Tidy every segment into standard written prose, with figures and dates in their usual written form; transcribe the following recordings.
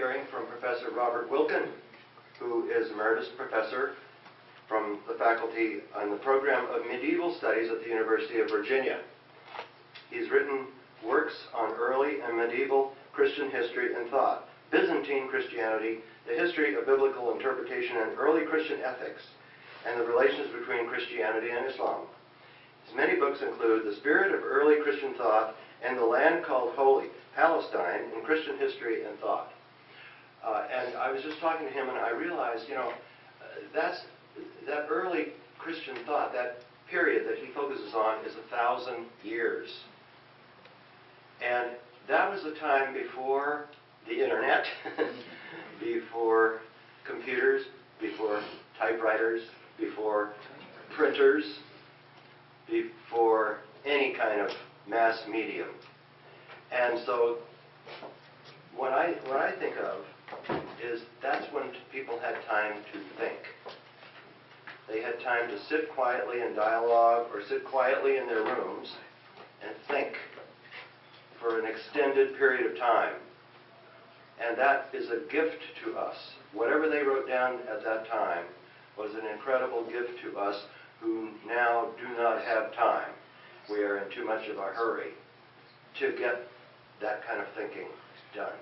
hearing from Professor Robert Wilken, who is Emeritus Professor from the faculty on the program of Medieval Studies at the University of Virginia. He's written works on early and medieval Christian history and thought, Byzantine Christianity, the history of biblical interpretation and early Christian ethics, and the relations between Christianity and Islam. His many books include The Spirit of Early Christian Thought and The Land Called Holy, Palestine in Christian History and Thought. And I was just talking to him and I realized, that early Christian thought, that period that he focuses on is 1,000 years. And that was the time before the internet, before computers, before typewriters, before printers, before any kind of mass medium. And so what I think of is that's when people had time to think. They had time to sit quietly in dialogue or sit quietly in their rooms and think for an extended period of time. And that is a gift to us. Whatever they wrote down at that time was an incredible gift to us who now do not have time. We are in too much of a hurry to get that kind of thinking done.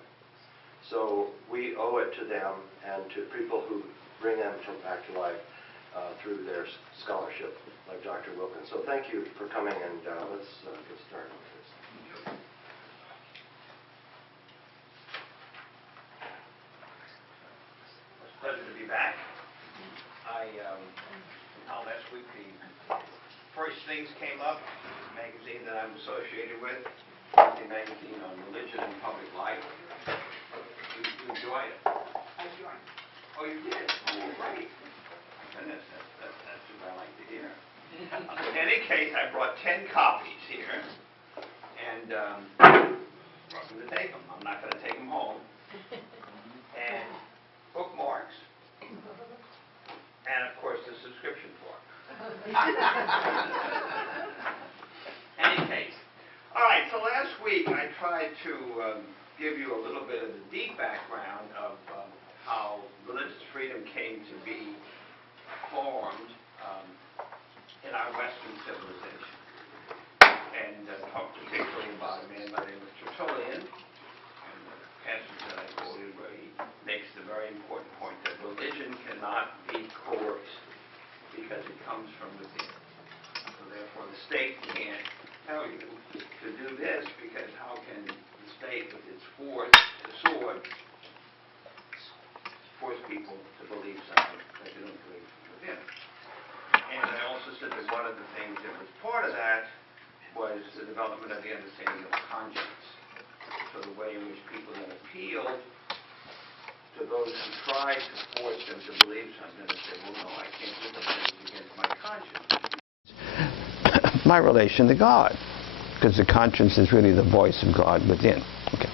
So we owe it to them and to people who bring them back to life through their scholarship, like Dr. Wilken. So thank you for coming, and let's get started with this. It's a pleasure to be back. Last week the First Things came up, a magazine that I'm associated with, a magazine on religion and public life. You enjoyed it? I joined. Oh, you did? Oh, right. Goodness, that's what I like to hear. In any case, I brought 10 copies here, and welcome to take them. I'm not going to take them home. And bookmarks, and of course the subscription form. Any case. All right, so last week I tried to give you a little bit of the deep background of how religious freedom came to be formed in our Western civilization. And talked particularly about a man by the name of Tertullian, and the passage that I quoted where he makes the very important point that religion cannot be coerced because it comes from within. So therefore the state can't tell you to do this, because how can the state with its sword force people to believe something that they don't believe within? And I also said that one of the things that was part of that was the development of the understanding of conscience. So the way in which people then appealed to those who tried to force them to believe something and say, well, no, I can't do something against my conscience. My relation to God, because the conscience is really the voice of God within. Okay.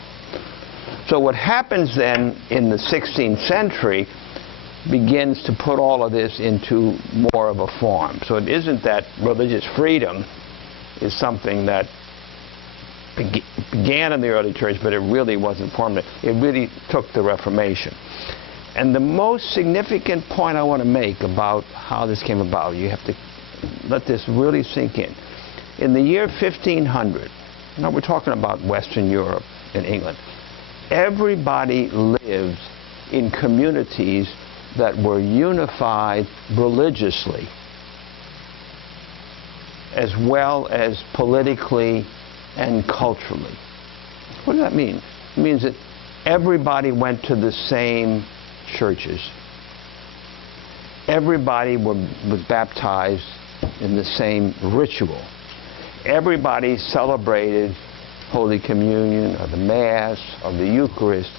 So what happens then in the 16th century begins to put all of this into more of a form. So it isn't that religious freedom is something that began in the early church, but it really wasn't formed. It really took the Reformation. And the most significant point I want to make about how this came about, you have to let this really sink in. In the year 1500, now we're talking about Western Europe and England, everybody lived in communities that were unified religiously as well as politically and culturally. What does that mean? It means that everybody went to the same churches. Everybody was baptized in the same ritual. Everybody celebrated Holy Communion or the Mass or the Eucharist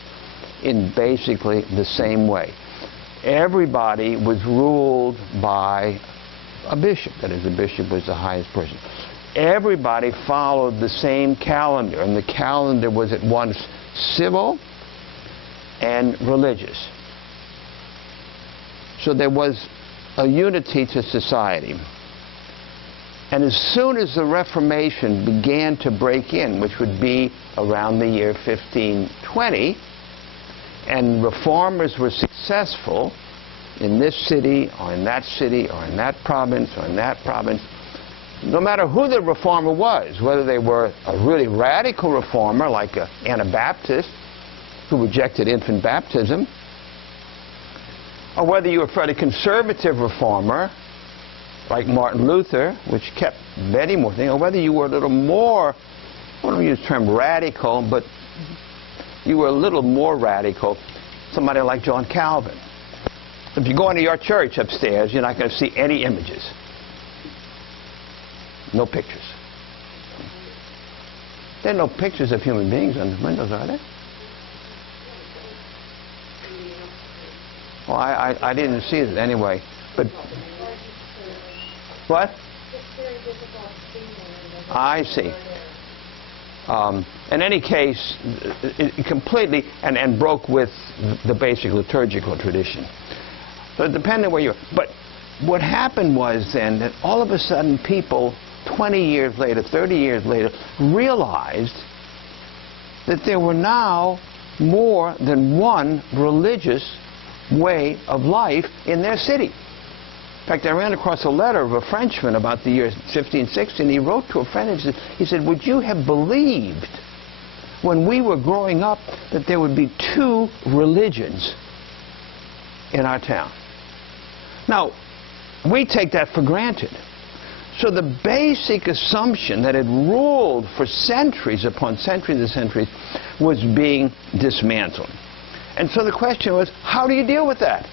in basically the same way. Everybody was ruled by a bishop. That is, the bishop was the highest person. Everybody followed the same calendar, and the calendar was at once civil and religious. So there was a unity to society. And as soon as the Reformation began to break in, which would be around the year 1520, and reformers were successful in this city or in that city or in that province or in that province, no matter who the reformer was, whether they were a really radical reformer like an Anabaptist who rejected infant baptism, or whether you were a fairly conservative reformer like Martin Luther, which kept many more things, or whether you were a little more, I don't want to use the term radical, but you were a little more radical, somebody like John Calvin. If you go into your church upstairs, you're not going to see any images. No pictures. There are no pictures of human beings on the windows, are there? Well, I didn't see it anyway. But what? I see. In any case, it completely and broke with the basic liturgical tradition. So depending where you are. But what happened was then that all of a sudden people 20 years later, 30 years later, realized that there were now more than one religious way of life in their city. In fact, I ran across a letter of a Frenchman about the year 1516. He wrote to a friend and he said, would you have believed when we were growing up that there would be two religions in our town? Now, we take that for granted. So the basic assumption that had ruled for centuries upon centuries and centuries was being dismantled. And so the question was, how do you deal with that?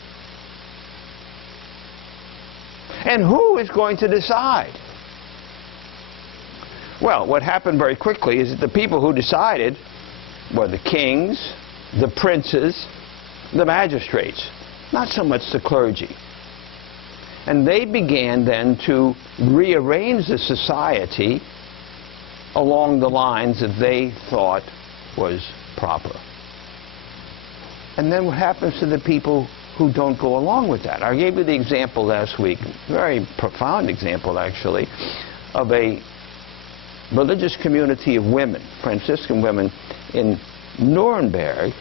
And who is going to decide? Well, what happened very quickly is that the people who decided were the kings, the princes, the magistrates, not so much the clergy. And they began then to rearrange the society along the lines that they thought was proper. And then what happens to the people who don't go along with that? I gave you the example last week, a very profound example actually, of a religious community of women, Franciscan women in Nuremberg.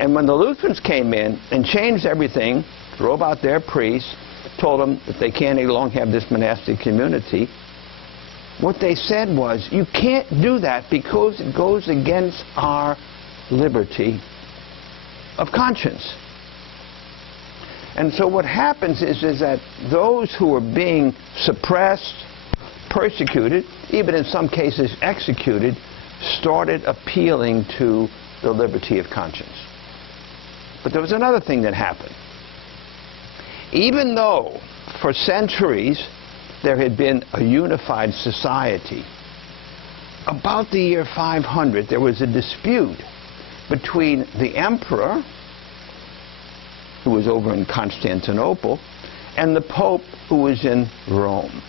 And when the Lutherans came in and changed everything, drove out their priests, told them that they can't any longer have this monastic community, what they said was, you can't do that because it goes against our liberty of conscience. And so what happens is that those who are being suppressed, persecuted, even in some cases executed, started appealing to the liberty of conscience. But there was another thing that happened. Even though for centuries there had been a unified society, about the year 500 there was a dispute between the emperor, who was over in Constantinople, and the Pope, who was in Rome.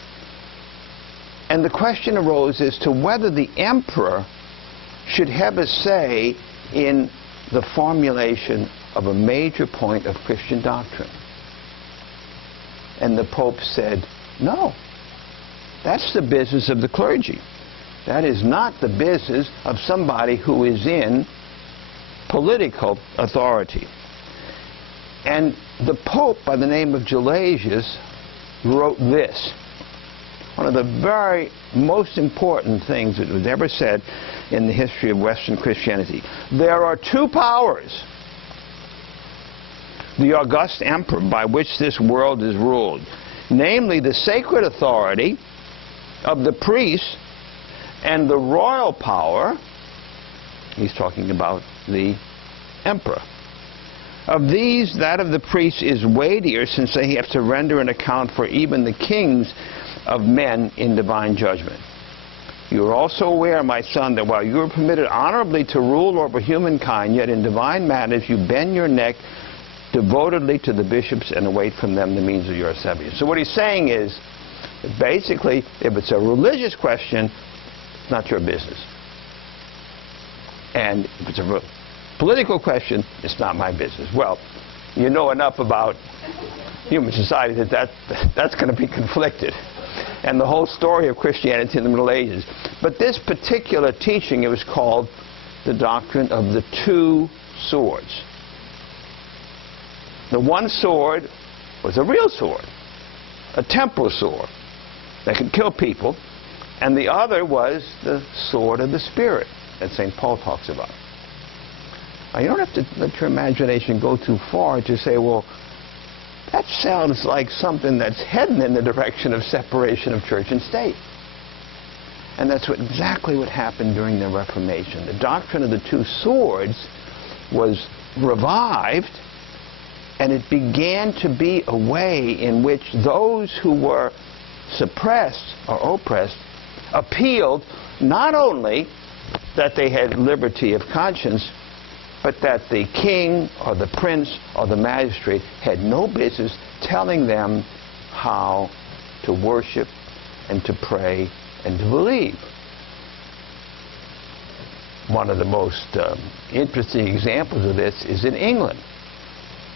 And the question arose as to whether the emperor should have a say in the formulation of a major point of Christian doctrine. And the Pope said, no, that's the business of the clergy. That is not the business of somebody who is in political authority. And the Pope, by the name of Gelasius, wrote this. One of the very most important things that was ever said in the history of Western Christianity. There are two powers. The august emperor by which this world is ruled, namely the sacred authority of the priests and the royal power, he's talking about the emperor. Of these, that of the priests is weightier, since they have to render an account for even the kings of men in divine judgment. You are also aware, my son, that while you are permitted honorably to rule over humankind, yet in divine matters you bend your neck devotedly to the bishops and await from them the means of your acceptance. So what he's saying is that basically, if it's a religious question, it's not your business. And if it's a political question, it's not my business. Well, you know enough about human society that that's going to be conflicted. And the whole story of Christianity in the Middle Ages. But this particular teaching, it was called the doctrine of the two swords. The one sword was a real sword, a temporal sword that could kill people, and the other was the sword of the Spirit that St. Paul talks about. Now, you don't have to let your imagination go too far to say, well, that sounds like something that's heading in the direction of separation of church and state. And that's exactly what happened during the Reformation. The doctrine of the two swords was revived, and it began to be a way in which those who were suppressed or oppressed appealed not only that they had liberty of conscience, but that the king or the prince or the magistrate had no business telling them how to worship and to pray and to believe. One of the most interesting examples of this is in England.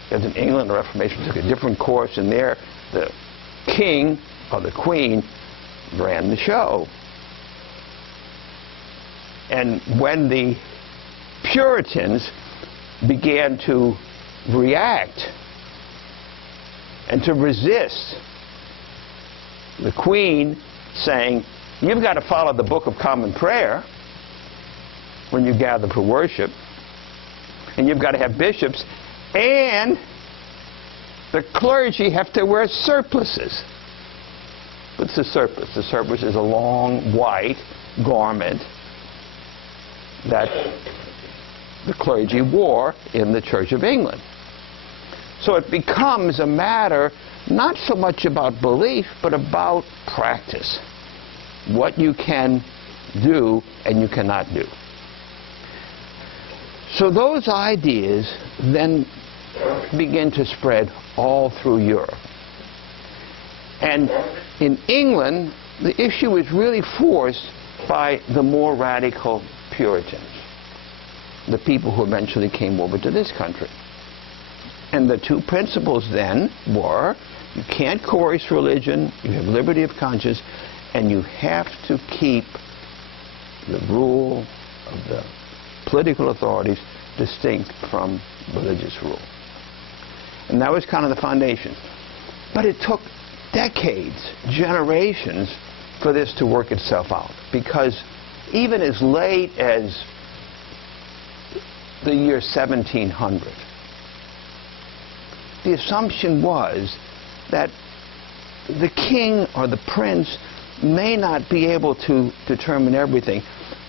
Because in England, the Reformation took a different course, and there the king or the queen ran the show. And when the Puritans began to react and to resist, the queen saying, you've got to follow the Book of Common Prayer when you gather for worship, and you've got to have bishops, and the clergy have to wear surplices. What's the surplice? The surplice is a long white garment that the clergy wore in the Church of England. So it becomes a matter not so much about belief, but about practice. What you can do and you cannot do. So those ideas then begin to spread all through Europe. And in England, the issue is really forced by the more radical Puritans, the people who eventually came over to this country. And the two principles then were, you can't coerce religion, you have liberty of conscience, and you have to keep the rule of the political authorities distinct from religious rule. And that was kind of the foundation. But it took decades, generations, for this to work itself out. Because even as late as the year 1700, the assumption was that the king or the prince may not be able to determine everything,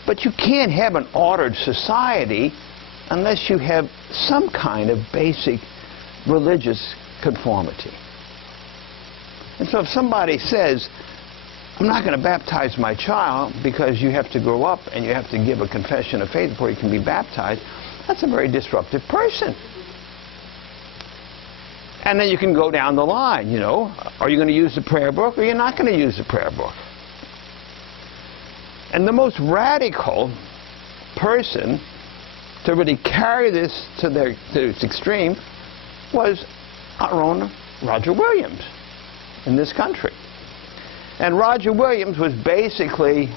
but you can't have an ordered society unless you have some kind of basic religious conformity. And so if somebody says, I'm not going to baptize my child because you have to grow up and you have to give a confession of faith before you can be baptized, that's a very disruptive person. And then you can go down the line, you know. Are you going to use the prayer book or you're not going to use the prayer book? And the most radical person to really carry this to its extreme was our own Roger Williams in this country. And Roger Williams was basically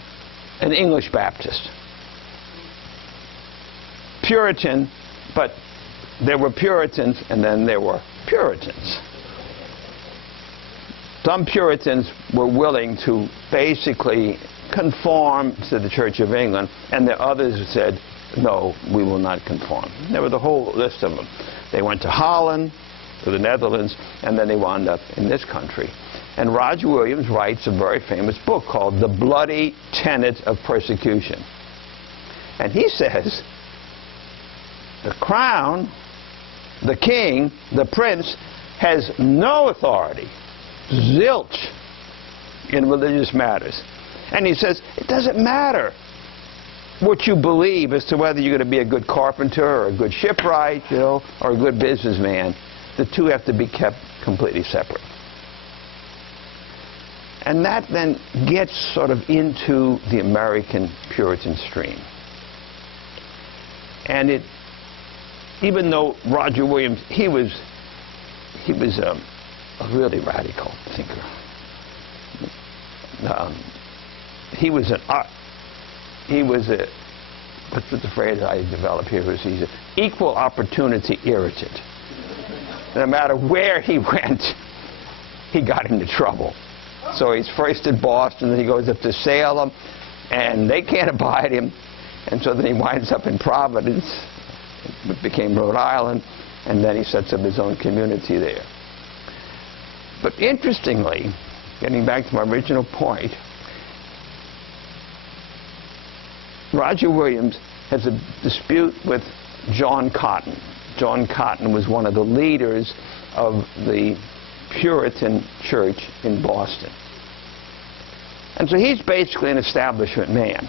an English Baptist. Puritan, but there were Puritans and then there were Puritans. Some Puritans were willing to basically conform to the Church of England, and the others said, no, we will not conform. There was a whole list of them. They went to Holland, to the Netherlands, and then they wound up in this country. And Roger Williams writes a very famous book called The Bloody Tenet of Persecution. And he says, the crown, the king, the prince, has no authority, zilch, in religious matters. And he says, it doesn't matter what you believe as to whether you're going to be a good carpenter or a good shipwright, you know, or a good businessman. The two have to be kept completely separate. And that then gets sort of into the American Puritan stream. And it, even though Roger Williams, he was a really radical thinker. He was what's the phrase I developed here? He's an equal opportunity irritant. no matter where he went, he got into trouble. So he's first in Boston, then he goes up to Salem, and they can't abide him. And so then he winds up in Providence, it became Rhode Island, and then he sets up his own community there. But interestingly, getting back to my original point, Roger Williams has a dispute with John Cotton. John Cotton was one of the leaders of the Puritan church in Boston. And so he's basically an establishment man.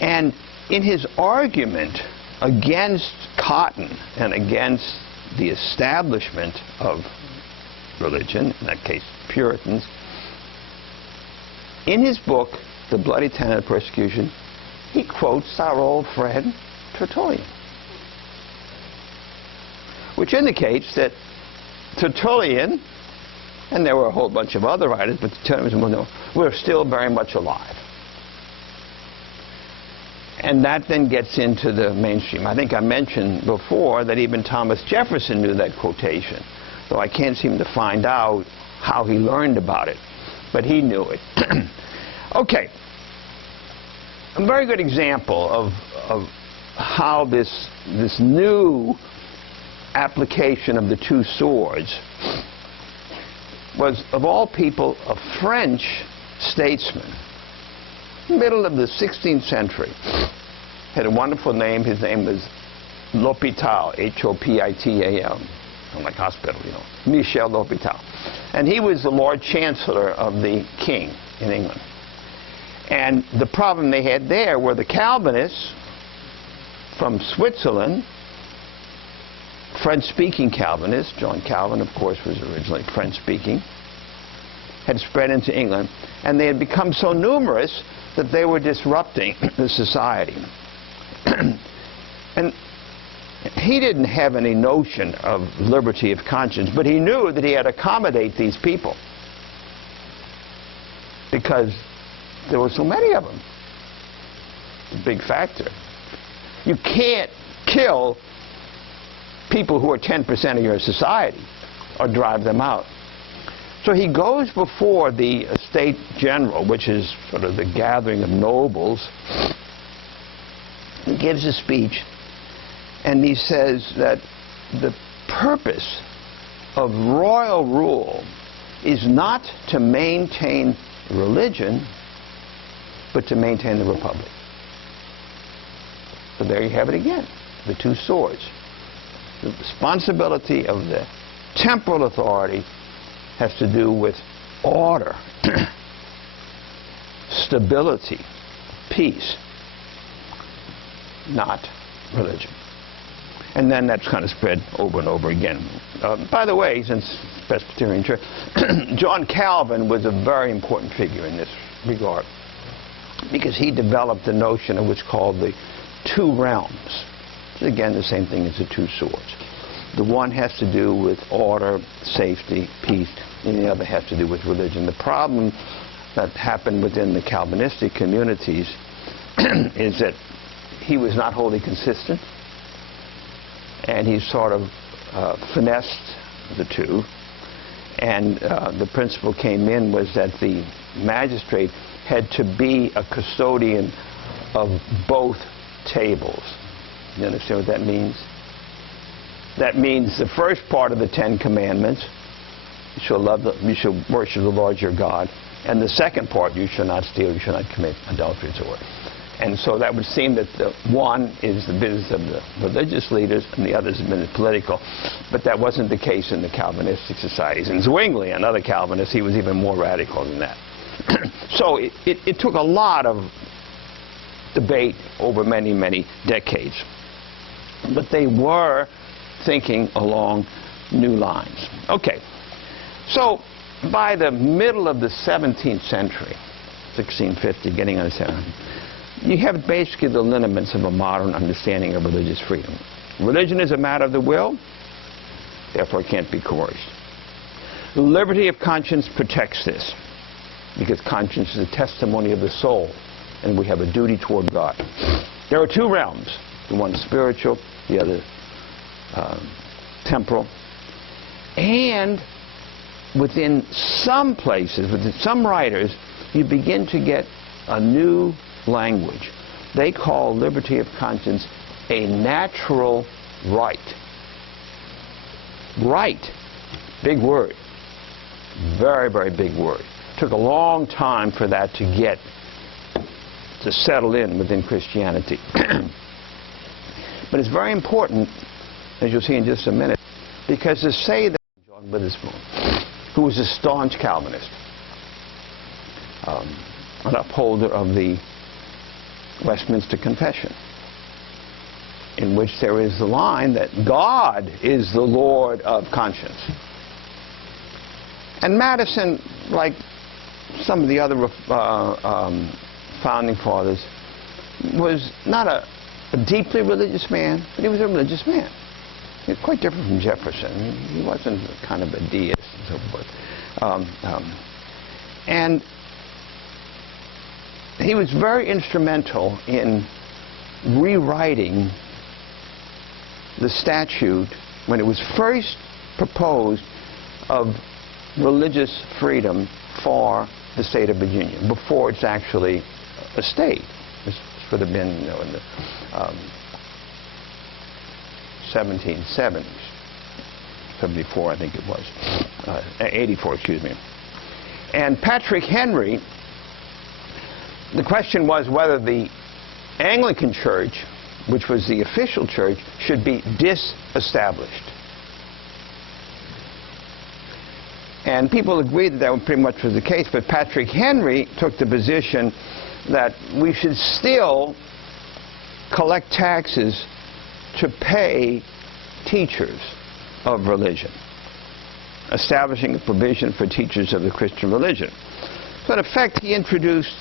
And in his argument against Cotton and against the establishment of religion, in that case Puritans, in his book, The Bloody Tenet of Persecution, he quotes our old friend Tertullian, which indicates that Tertullian, and there were a whole bunch of other writers, but Tertullian were still very much alive. And that then gets into the mainstream. I think I mentioned before that even Thomas Jefferson knew that quotation, though I can't seem to find out how he learned about it, but he knew it. Okay, a very good example of how this new application of the two swords was, of all people, a French statesman, middle of the 16th century. Had a wonderful name. His name was L'Hôpital, H-O-P-I-T-A-L, like hospital, you know, Michel L'Hôpital. And he was the Lord Chancellor of the King in England. And the problem they had there were the Calvinists from Switzerland, French-speaking Calvinists. John Calvin, of course, was originally French-speaking, had spread into England, and they had become so numerous that they were disrupting the society. And he didn't have any notion of liberty of conscience, but he knew that he had to accommodate these people because there were so many of them. It's a big factor. You can't kill people who are 10% of your society or drive them out. So he goes before the Estate General, which is sort of the gathering of nobles. He gives a speech, and he says that the purpose of royal rule is not to maintain religion, but to maintain the republic. So there you have it again, the two swords. The responsibility of the temporal authority has to do with order, stability, peace, not religion. And then that's kind of spread over and over again. By the way, since Presbyterian Church, John Calvin was a very important figure in this regard because he developed the notion of what's called the two realms. Which is again the same thing as the two swords. The one has to do with order, safety, peace, and the other has to do with religion. The problem that happened within the Calvinistic communities is that he was not wholly consistent, and he sort of finessed the two. And the principle came in was that the magistrate had to be a custodian of both tables. You understand what that means? That means the first part of the Ten Commandments, you shall worship the Lord your God, and the second part, you shall not steal, you shall not commit adultery, and so forth. And so that would seem that the one is the business of the religious leaders and the other is the business political. But that wasn't the case in the Calvinistic societies. In Zwingli, another Calvinist, he was even more radical than that. So it took a lot of debate over many, many decades. But they were thinking along new lines. Okay, so by the middle of the 17th century, 1650, getting on the 17th, you have basically the lineaments of a modern understanding of religious freedom. Religion is a matter of the will, therefore it can't be coerced. The liberty of conscience protects this, because conscience is a testimony of the soul, and we have a duty toward God. There are two realms, the one spiritual, the other temporal. And within some places, within some writers, you begin to get a new language. They call liberty of conscience a natural right. Right. Big word. Very, very big word. Took a long time for that to settle in within Christianity. But it's very important, as you'll see in just a minute, because to say that John Witherspoon, who was a staunch Calvinist, an upholder of the Westminster Confession, in which there is the line that God is the Lord of conscience. And Madison, like some of the other founding fathers, was not a deeply religious man, but he was a religious man. He was quite different from Jefferson. He wasn't kind of a deist and so forth. And he was very instrumental in rewriting the statute when it was first proposed of religious freedom for the state of Virginia, before it's actually a state. This would have been, you know, in the 1770s, 74, I think it was, 84, excuse me. And Patrick Henry, the question was whether the Anglican Church, which was the official church, should be disestablished. And people agreed that that pretty much was the case, but Patrick Henry took the position that we should still collect taxes to pay teachers of religion, establishing a provision for teachers of the Christian religion. So in effect, he introduced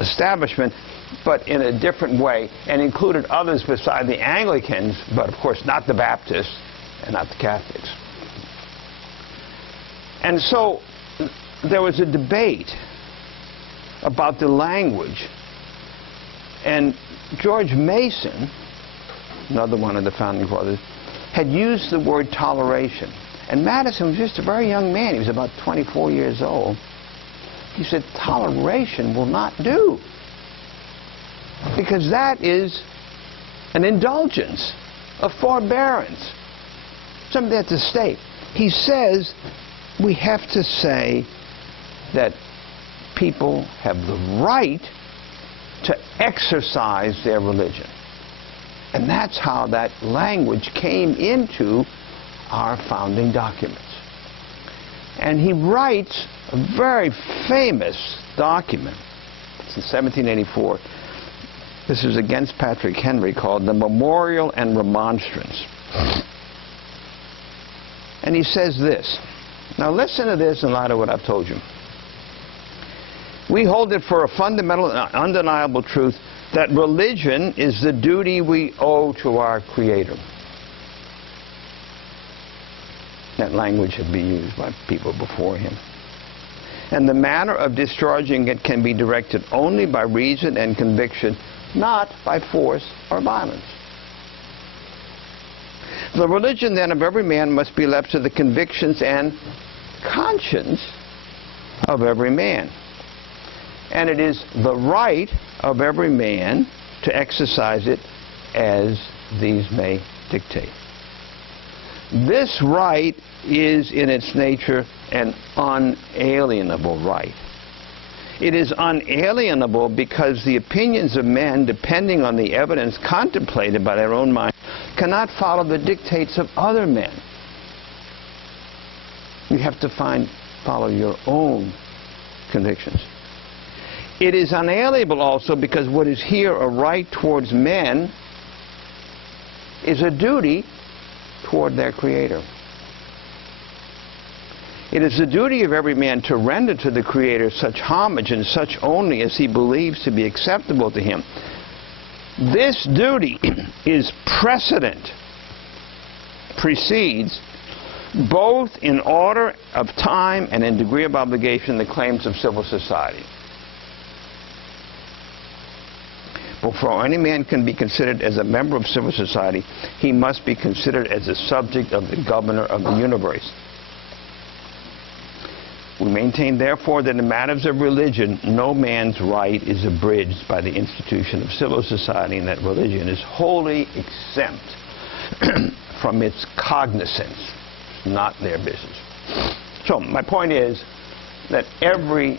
establishment, but in a different way, and included others beside the Anglicans, but of course not the Baptists and not the Catholics. And so there was a debate about the language. And George Mason, another one of the founding fathers, had used the word toleration. And Madison was just a very young man. He was about 24 years old. He said, toleration will not do, because that is an indulgence, a forbearance, something that's a state. He says we have to say that people have the right to exercise their religion. And that's how that language came into our founding documents. And he writes a very famous document. It's in 1784. This is against Patrick Henry, called the Memorial and Remonstrance. And he says this. Now listen to this in light of what I've told you. We hold it for a fundamental and undeniable truth that religion is the duty we owe to our Creator. That language had been used by people before him. And the manner of discharging it can be directed only by reason and conviction, not by force or violence. The religion, then, of every man must be left to the convictions and conscience of every man. And it is the right of every man to exercise it as these may dictate. This right is in its nature an unalienable right. It is unalienable because the opinions of men, depending on the evidence contemplated by their own mind, cannot follow the dictates of other men. You have to follow your own convictions. It is unalienable also because what is here a right towards men is a duty toward their Creator. It is the duty of every man to render to the Creator such homage and such only as he believes to be acceptable to him. This duty is precedes, both in order of time and in degree of obligation, the claims of civil society. Before any man can be considered as a member of civil society, he must be considered as a subject of the governor of the universe. We maintain, therefore, that in matters of religion, no man's right is abridged by the institution of civil society, and that religion is wholly exempt from its cognizance. It's not their business. So my point is that every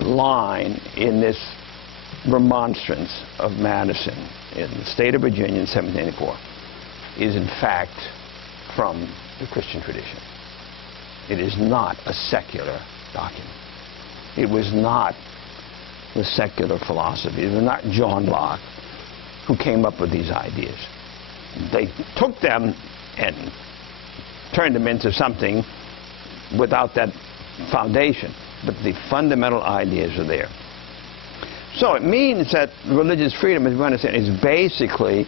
line in this remonstrance of Madison in the state of Virginia in 1784 is in fact from the Christian tradition. It is not a secular document. It was not the secular philosophy. It was not John Locke who came up with these ideas. They took them and turned them into something without that foundation. But the fundamental ideas are there. So it means that religious freedom, as we understand, is basically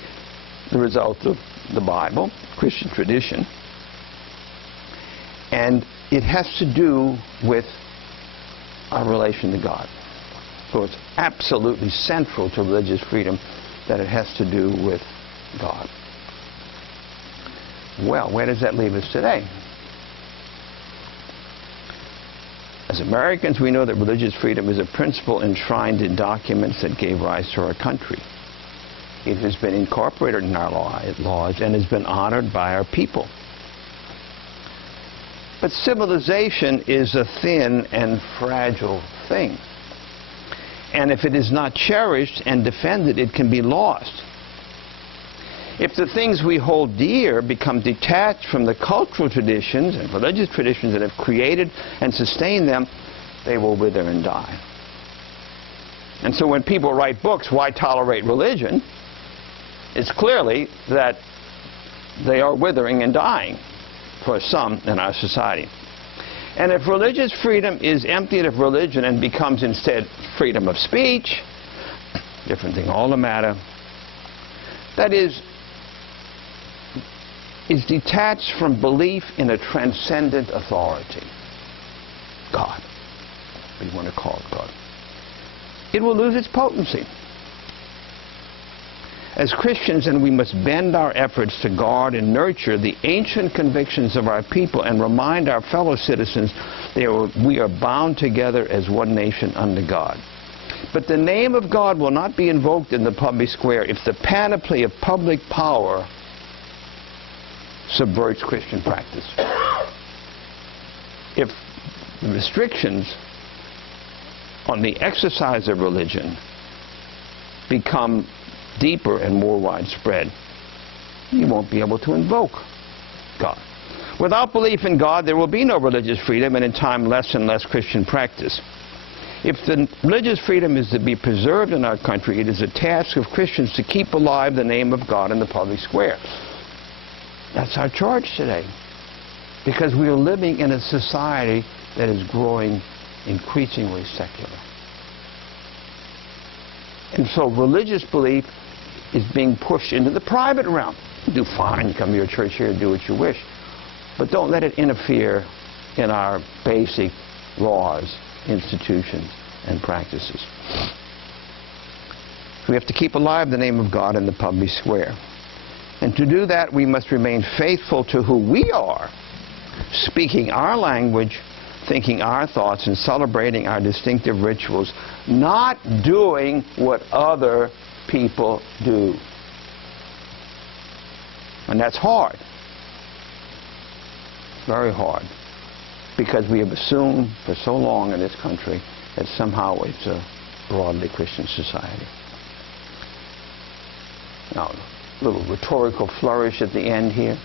the result of the Bible, Christian tradition. And it has to do with our relation to God. So it's absolutely central to religious freedom that it has to do with God. Well, where does that leave us today? As Americans, we know that religious freedom is a principle enshrined in documents that gave rise to our country. It has been incorporated in our laws and has been honored by our people. But civilization is a thin and fragile thing. And if it is not cherished and defended, it can be lost. If the things we hold dear become detached from the cultural traditions and religious traditions that have created and sustained them, they will wither and die. And so when people write books, Why Tolerate Religion? It's clearly that they are withering and dying for some in our society. And if religious freedom is emptied of religion and becomes instead freedom of speech, different thing all the matter, that is detached from belief in a transcendent authority, God, what you want to call it God, it will lose its potency. As Christians, and we must bend our efforts to guard and nurture the ancient convictions of our people and remind our fellow citizens that we are bound together as one nation under God. But the name of God will not be invoked in the public square if the panoply of public power subverts Christian practice. If the restrictions on the exercise of religion become deeper and more widespread, you won't be able to invoke God. Without belief in God, there will be no religious freedom, and in time, less and less Christian practice. If the religious freedom is to be preserved in our country, it is a task of Christians to keep alive the name of God in the public square. That's our charge today, because we are living in a society that is growing increasingly secular. And so religious belief is being pushed into the private realm. You do fine, you come to your church here and do what you wish, but don't let it interfere in our basic laws, institutions, and practices. We have to keep alive the name of God in the public square. And to do that, we must remain faithful to who we are, speaking our language, thinking our thoughts, and celebrating our distinctive rituals, not doing what other people do. And that's hard. Very hard. Because we have assumed for so long in this country that somehow it's a broadly Christian society. Now, a little rhetorical flourish at the end here.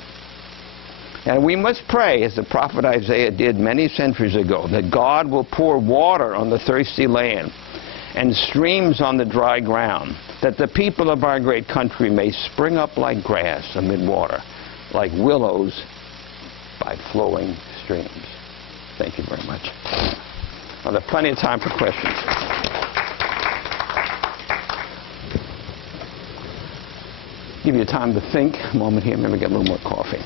And we must pray, as the prophet Isaiah did many centuries ago, that God will pour water on the thirsty land and streams on the dry ground, that the people of our great country may spring up like grass amid water, like willows by flowing streams. Thank you very much. Well, there's plenty of time for questions. Give you time to think. A moment here. Maybe get a little more coffee.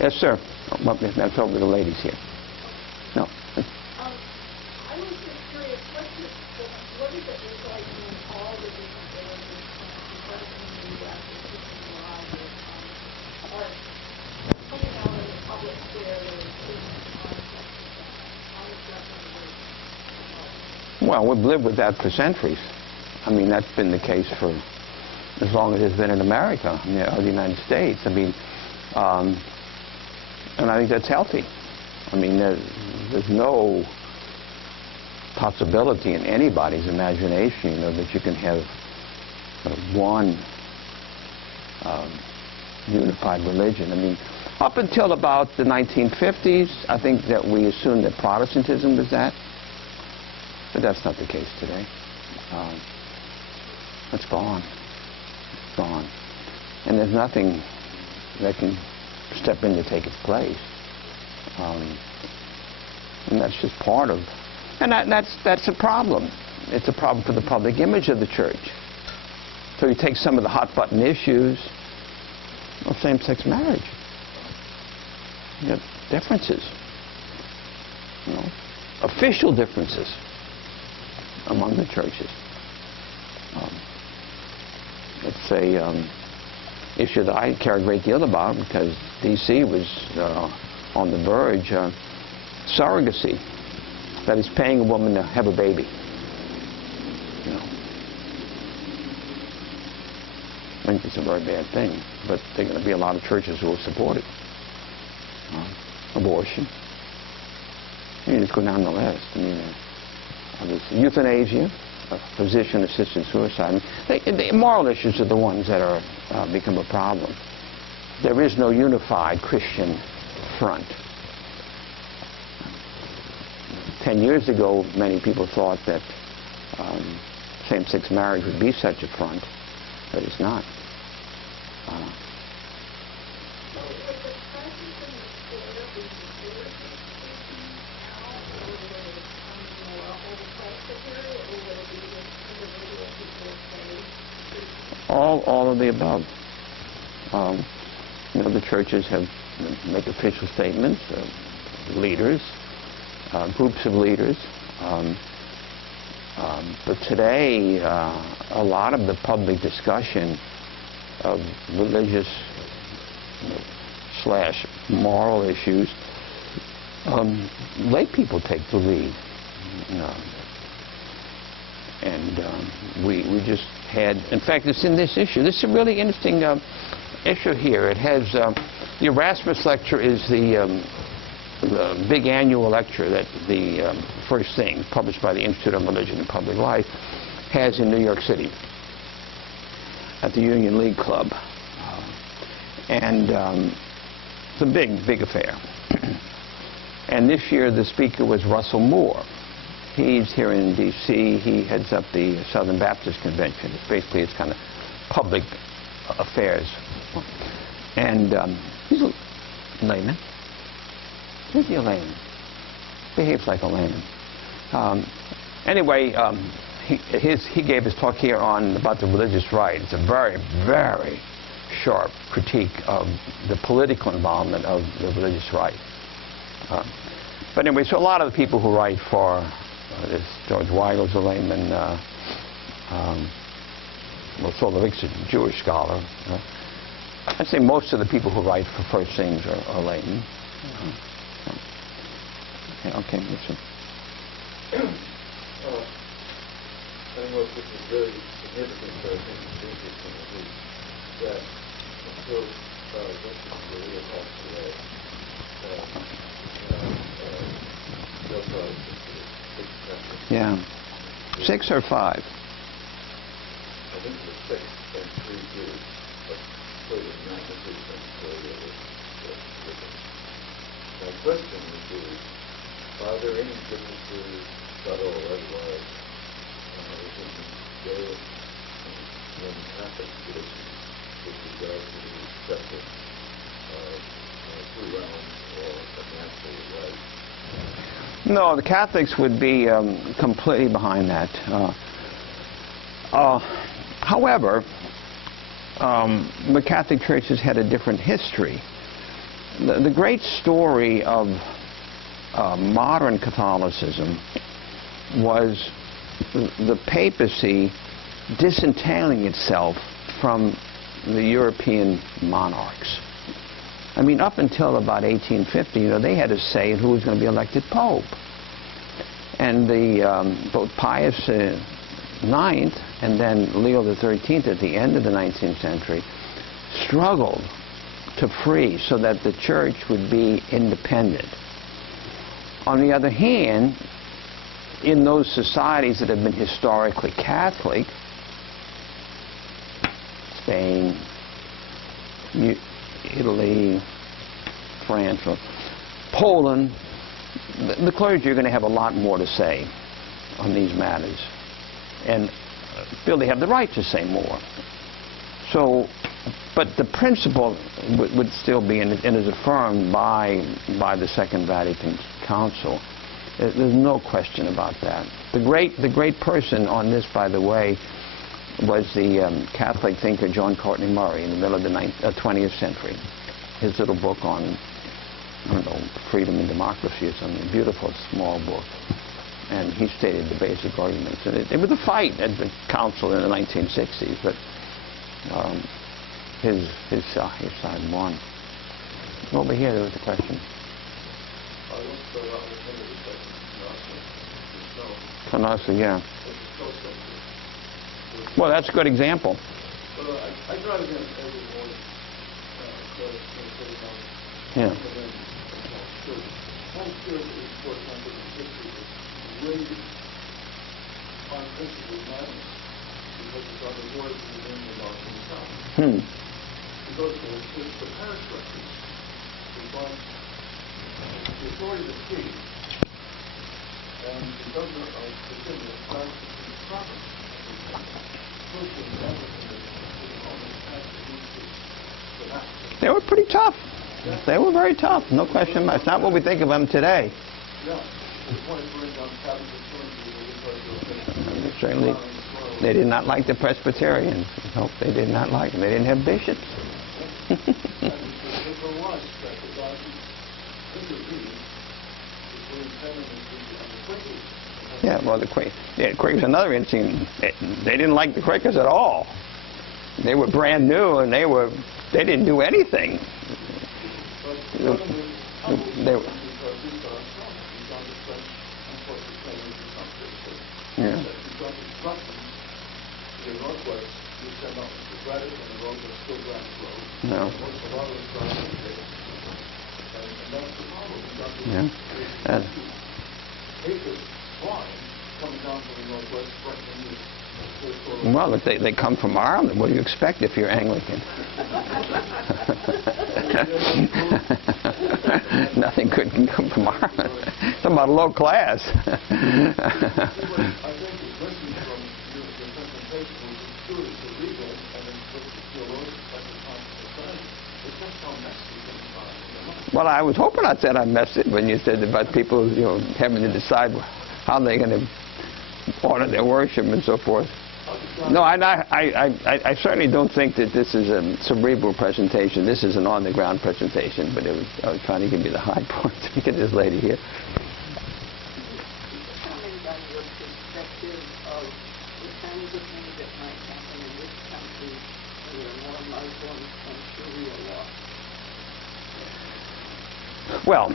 Yes, sir. Oh, that's over to the ladies here. No. I was just curious, what is it look like when all the different villages, starting in the U.S. and keeping alive, are coming out in the public square and taking concepts of that? How is that going to work? Well, we've lived with that for centuries. I mean, that's been the case for as long as it's been in America, or the United States. I mean, and I think that's healthy. I mean, there's no possibility in anybody's imagination, that you can have one unified religion. I mean, up until about the 1950s, I think that we assumed that Protestantism was that, but that's not the case today. It's gone. It's gone. And there's nothing that can step in to take its place. And that's just part of, and that's a problem. It's a problem for the public image of the church. So you take some of the hot button issues, same-sex marriage. You have differences, official differences among the churches. It's a issue that I care a great deal about because D.C. was on the verge of surrogacy, that is paying a woman to have a baby. I think it's a very bad thing, but there are going to be a lot of churches who will support it. Abortion. You just go down the list. I mean, euthanasia, physician-assisted suicide. The moral issues are the ones that are become a problem. There is no unified Christian front. 10 years ago, many people thought that same-sex marriage would be such a front, but it's not. All of the above. The churches make official statements, leaders, groups of leaders. But today, a lot of the public discussion of religious / moral issues, lay people take the lead. And we just had, in fact, it's in this issue. This is a really interesting issue here. It has, the Erasmus lecture is the big annual lecture that the first thing, published by the Institute of Religion and Public Life, has in New York City at the Union League Club. And it's a big affair. And this year the speaker was Russell Moore. He's here in D.C. He heads up the Southern Baptist Convention. Basically, it's kind of public affairs. And he's a layman. He's a layman. Behaves like a layman. Anyway, he gave his talk here about the religious right. It's a very, very sharp critique of the political involvement of the religious right. But anyway, so a lot of the people who write for this George Weigel's a layman. Solovik's a Jewish scholar. I'd say most of the people who write for First Things are laymen. Okay, listen. I don't know if this is very significant, but I think it's interesting at least, that until this is the talk today, they'll probably yeah. 6 or 5? I think it was 6 and 3 years, but sort of magnitude and my question would be, are there any differences, subtle or otherwise, within the Gay and Roman Catholic tradition with regard to the acceptance of free realms or a natural right? No, the Catholics would be completely behind that. However, the Catholic Church has had a different history. The great story of modern Catholicism was the papacy disentangling itself from the European monarchs. I mean, up until about 1850, you know, they had a say in who was going to be elected pope. And both Pius IX and then Leo XIII at the end of the 19th century struggled to free so that the church would be independent. On the other hand, in those societies that have been historically Catholic, Spain, Italy, France, Poland, the clergy are going to have a lot more to say on these matters and feel they have the right to say more. So, but the principle would still be, and is affirmed by the Second Vatican Council. There's no question about that. The great person on this, by the way, was the Catholic thinker John Courtney Murray in the middle of the 20th century. His little book on, I don't know, freedom and democracy or something, beautiful small book. And he stated the basic arguments. And it was a fight at the council in the 1960s, but his side won. Over here there was a question. Canasta, yeah. Well, that's a good example. I drive in every morning. Yeah. Home field is, for example, the history is really on principle madness because it's on the borders within the north and the south. Because the parish records, we find the authority of the king and the governor of Virginia starts to be property. They were pretty tough. They were very tough, no question about it. It's not what we think of them today. Certainly, they did not like the Presbyterians. No, they did not like them. They didn't have bishops. Yeah, well, the Quakers, another interesting, they didn't like the Quakers at all. They were brand new, and they didn't do anything. Yeah. No. Yeah. Well, if they come from Ireland, what do you expect if you're Anglican? Nothing good can come from Ireland. It's about low class. Well, I was hoping I said I messed it when you said about people, you know, having to decide how they're going to order their worship and so forth. No, I certainly don't think that this is a cerebral presentation. This is an on-the-ground presentation, but I was trying to give you the high points. Look at this lady here. Comment on your perspective of the kinds of things that might happen in this country where there are more Muslims and Sharia law. Well,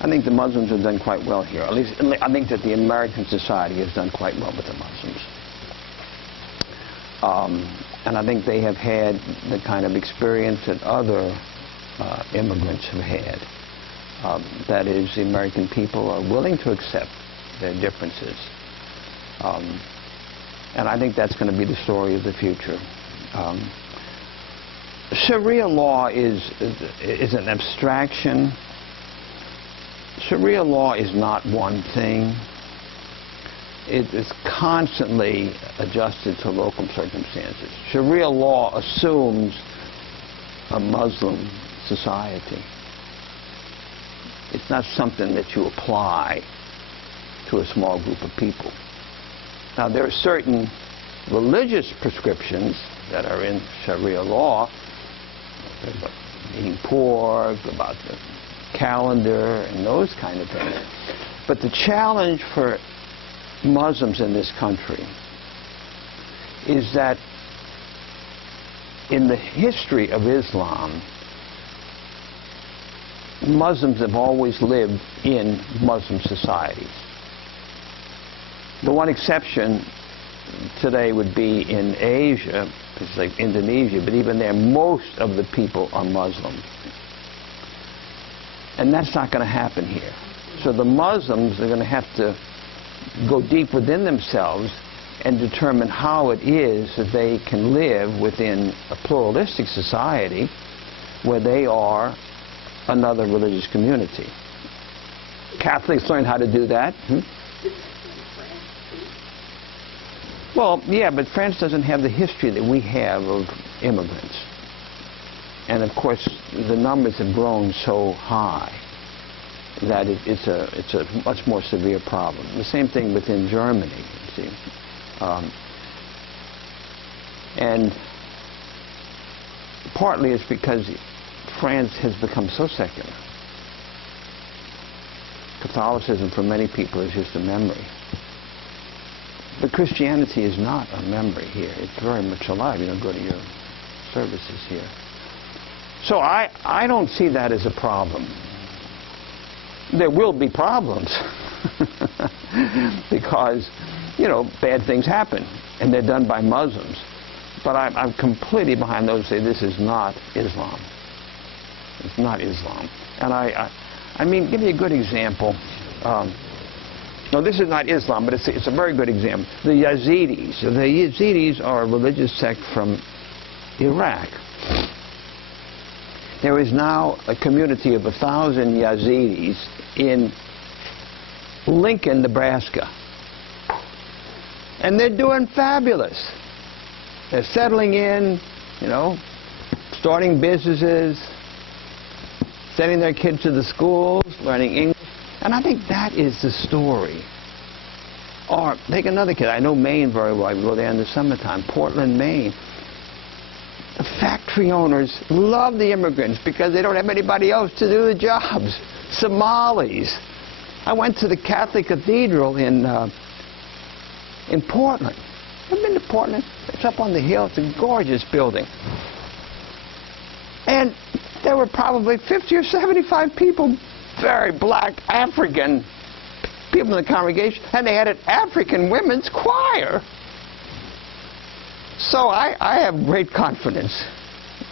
I think the Muslims have done quite well here. At least, I think that the American society has done quite well with the Muslims. And I think they have had the kind of experience that other immigrants have had. That is, the American people are willing to accept their differences. And I think that's going to be the story of the future. Sharia law is an abstraction. Sharia law is not one thing. It is constantly adjusted to local circumstances. Sharia law assumes a Muslim society. It's not something that you apply to a small group of people. Now, there are certain religious prescriptions that are in Sharia law pork, about the calendar, and those kind of things. But the challenge for Muslims in this country is that in the history of Islam, Muslims have always lived in Muslim societies. The one exception today would be in Asia, it's like Indonesia, but even there, most of the people are Muslim. And that's not going to happen here. So the Muslims are going to have to go deep within themselves and determine how it is that they can live within a pluralistic society where they are another religious community. Catholics learn how to do that. Well, yeah, but France doesn't have the history that we have of immigrants. And of course, the numbers have grown so high that it's a much more severe problem. The same thing within Germany, you see. And partly it's because France has become so secular. Catholicism for many people is just a memory. But Christianity is not a memory here. It's very much alive. You don't go to your services here. So I don't see that as a problem. There will be problems because, you know, bad things happen and they're done by Muslims. But I'm completely behind those who say this is not Islam. It's not Islam. And I mean, give you a good example. No, this is not Islam, but it's a very good example. The Yazidis. The Yazidis are a religious sect from Iraq. There is now a community of 1,000 Yazidis in Lincoln, Nebraska. And they're doing fabulous. They're settling in, you know, starting businesses, sending their kids to the schools, learning English. And I think that is the story. Or take another kid. I know Maine very well. I go there in the summertime. Portland, Maine. The factory owners love the immigrants because they don't have anybody else to do the jobs. Somalis. I went to the Catholic Cathedral in Portland. I've been to Portland. It's up on the hill. It's a gorgeous building. And there were probably 50 or 75 people, very black African people in the congregation, and they had an African women's choir. So I have great confidence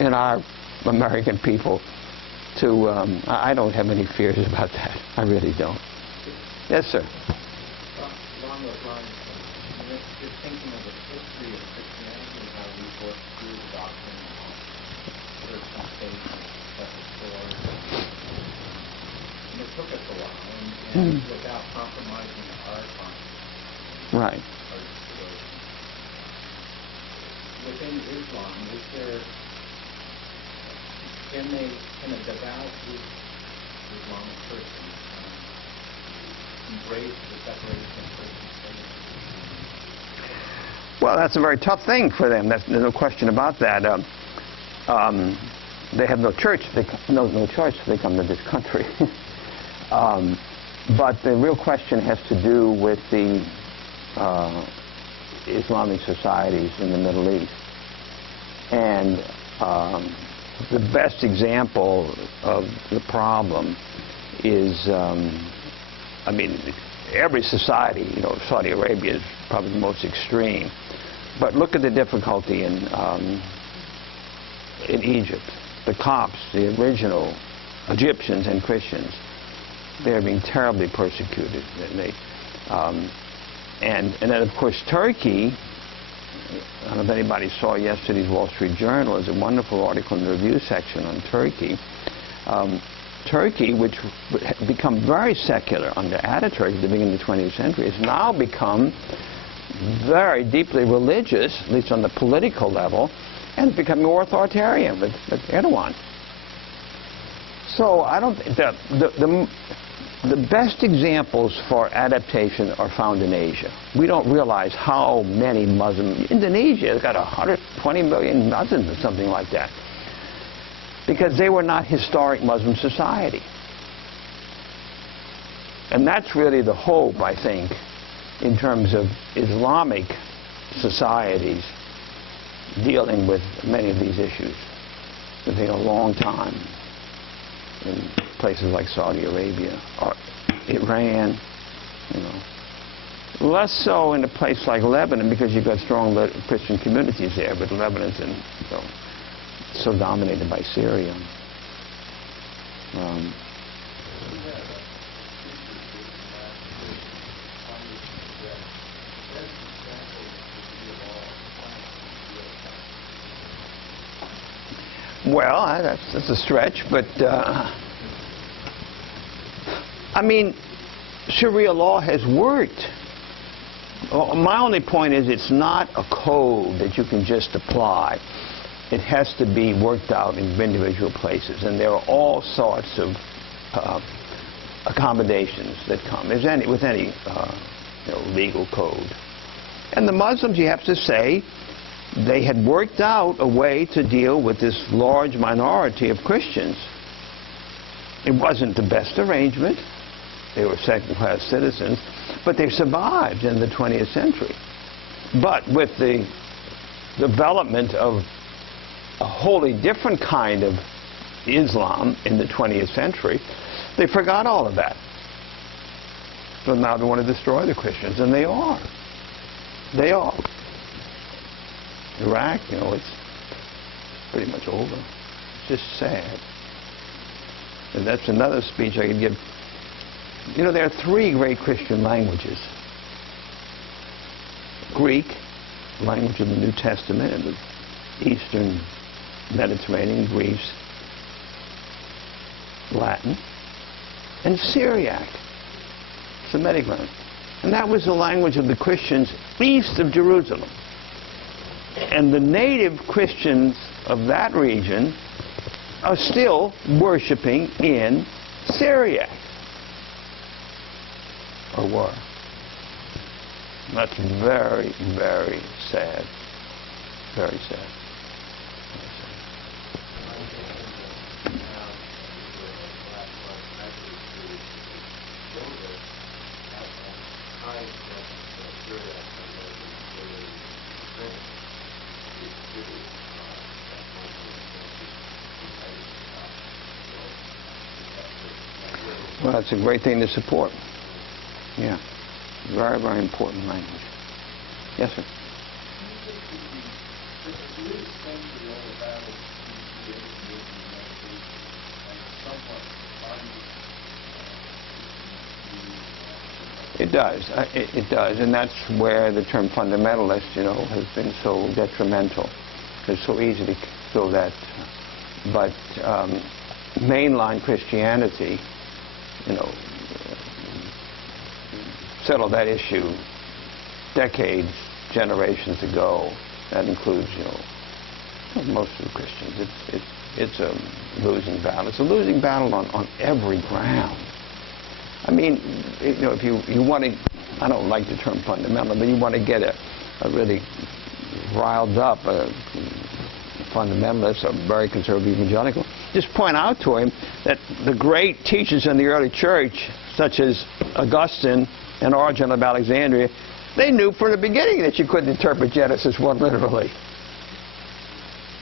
in our American people. I don't have any fears about that. I really don't. Yes, sir. Along those lines, just thinking of the history of Christianity and how we worked through the doctrine of personal faith, such as and it took us a while, and without compromising our conscience. Right. Within Islam, is there, can a devout Islamic person embrace the separation of church and state? Well, that's a very tough thing for them. There's no question about that. They have no church. No choice. They come to this country. But the real question has to do with the Islamic societies in the Middle East. And the best example of the problem is, I mean, every society, you know, Saudi Arabia is probably the most extreme. But look at the difficulty in Egypt. The Copts, the original Egyptians and Christians, they're being terribly persecuted. And then, of course, Turkey, I don't know if anybody saw yesterday's Wall Street Journal. There's a wonderful article in the review section on Turkey. Turkey, which had become very secular under Ataturk at the beginning of the 20th century, has now become very deeply religious, at least on the political level, and it's becoming more authoritarian with Erdogan. So I don't think that the best examples for adaptation are found in Asia. We don't realize how many Muslims. Indonesia has got 120 million Muslims or something like that. because they were not historic Muslim society. And that's really the hope, I think, in terms of Islamic societies dealing with many of these issues. It'll take a long time in places like Saudi Arabia or Iran, you know. Less so in a place like Lebanon because you've got strong Christian communities there, but Lebanon's so dominated by Syria. Well, that's a stretch, but I mean, Sharia law has worked. My only point is it's not a code that you can just apply. It has to be worked out in individual places, and there are all sorts of accommodations that come with any legal code. And the Muslims, you have to say, they had worked out a way to deal with this large minority of Christians. It wasn't the best arrangement. They were second-class citizens, but they survived in the 20th century. But with the development of a wholly different kind of Islam in the 20th century, they forgot all of that. So now they want to destroy the Christians, and they are. They are. Iraq, it's pretty much over. It's just sad. And that's another speech I could give. There are three great Christian languages. Greek, language of the New Testament and the Eastern Mediterranean, Greece, Latin, and Syriac, Semitic language. And that was the language of the Christians east of Jerusalem. And the native Christians of that region are still worshiping in Syriac. Or were. That's very, very sad. Very sad. Well, that's a great thing to support. Yeah. Very, very important language. Yes, sir? It does. It does. And that's where the term fundamentalist, has been so detrimental. It's so easy to throw that. But mainline Christianity, settled that issue decades, generations ago. That includes, most of the Christians. It's a losing battle. It's a losing battle on every ground. I mean, if you want to, I don't like the term fundamental, but you want to get a really riled up fundamentalist, a very conservative evangelical, just point out to him that the great teachers in the early church, such as Augustine and Origen of Alexandria, they knew from the beginning that you couldn't interpret Genesis 1 literally.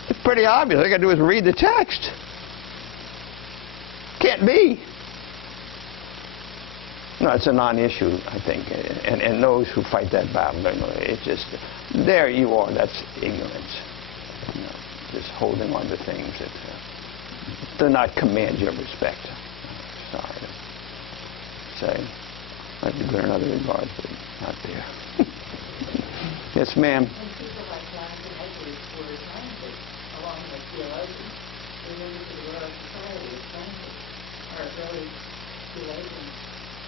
It's pretty obvious. All you got to do is read the text. Can't be. No, it's a non-issue, I think. And those who fight that battle, it's just, there you are. That's ignorance. Just holding on to things that do not command your respect. Sorry to say. Might be good in other regards, but not there. Yes, ma'am. And people like Jonathan Edwards were scientists, along with theologians. They moved to the Royal Society of Scientists, or early theologians.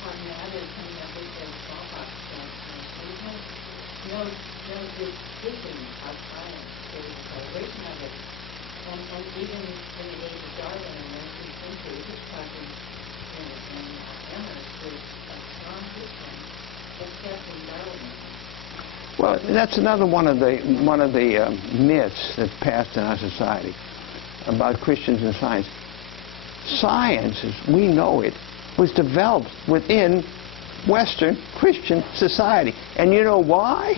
Now they're coming up with their smallpox vaccine. There's no decision of science. There's a celebration of it. And even in the age of Darwin in the 19th century, he was talking in Emeritus, there's a strong Christian accepting Darwinism. Well, that's another one of the myths that passed in our society. about Christians and science. Science, as we know it, was developed within Western Christian society. And you know why?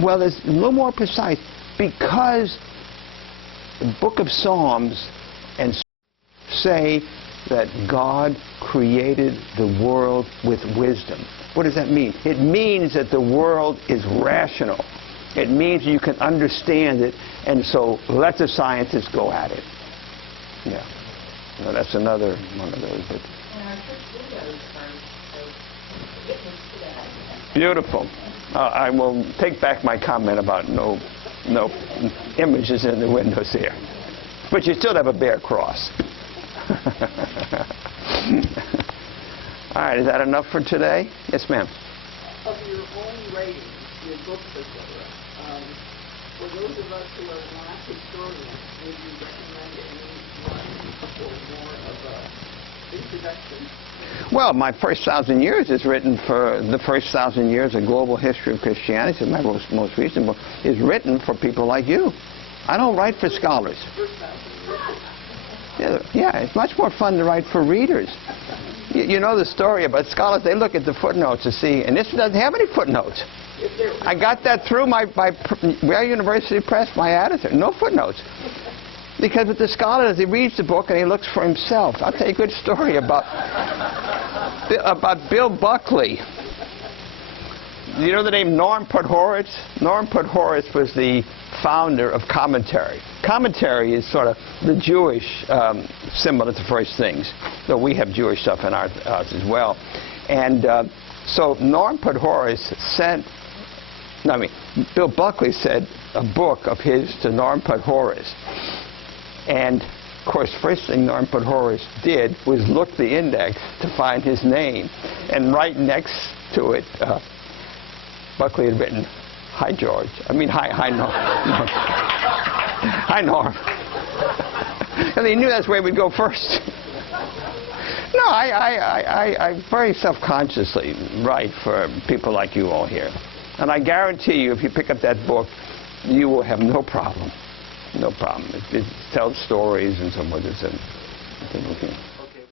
Well, it's a little more precise. Because the book of Psalms and say that God created the world with wisdom. What does that mean? It means that the world is rational. It means you can understand it, and so let the scientists go at it. Yeah. Well, that's another one of those. But beautiful. I will take back my comment about no images in the windows here. But you still have a bare cross. All right, is that enough for today? Yes, ma'am. Of your own ratings, your books, etc., for those of us who are not historians, would you recommend any one or more of an introduction? Well, my first 1,000 years is written for the first 1,000 years of global history of Christianity. My most recent book is written for people like you. I don't write for scholars. Yeah, it's much more fun to write for readers. You know the story about scholars. They look at the footnotes to see, and this doesn't have any footnotes. I got that through my Yale University Press, my editor. No footnotes. Because with the scholar, he reads the book and he looks for himself. I'll tell you a good story about Bill Buckley. You know the name Norm Podhoretz? Norm Podhoretz was the founder of commentary. Commentary is sort of the Jewish similar to First Things, though we have Jewish stuff in ours as well. And so Norm Podhoretz Bill Buckley said a book of his to Norm Podhoretz. And, of course, first thing Norm Podhoretz did was look the index to find his name. And right next to it, Buckley had written, "Hi, George." Hi, Norm. Hi, Norm. And he knew that's where we'd go first. No, I very self-consciously write for people like you all here. And I guarantee you, if you pick up that book, you will have no problem. No problem. It tells stories and so forth.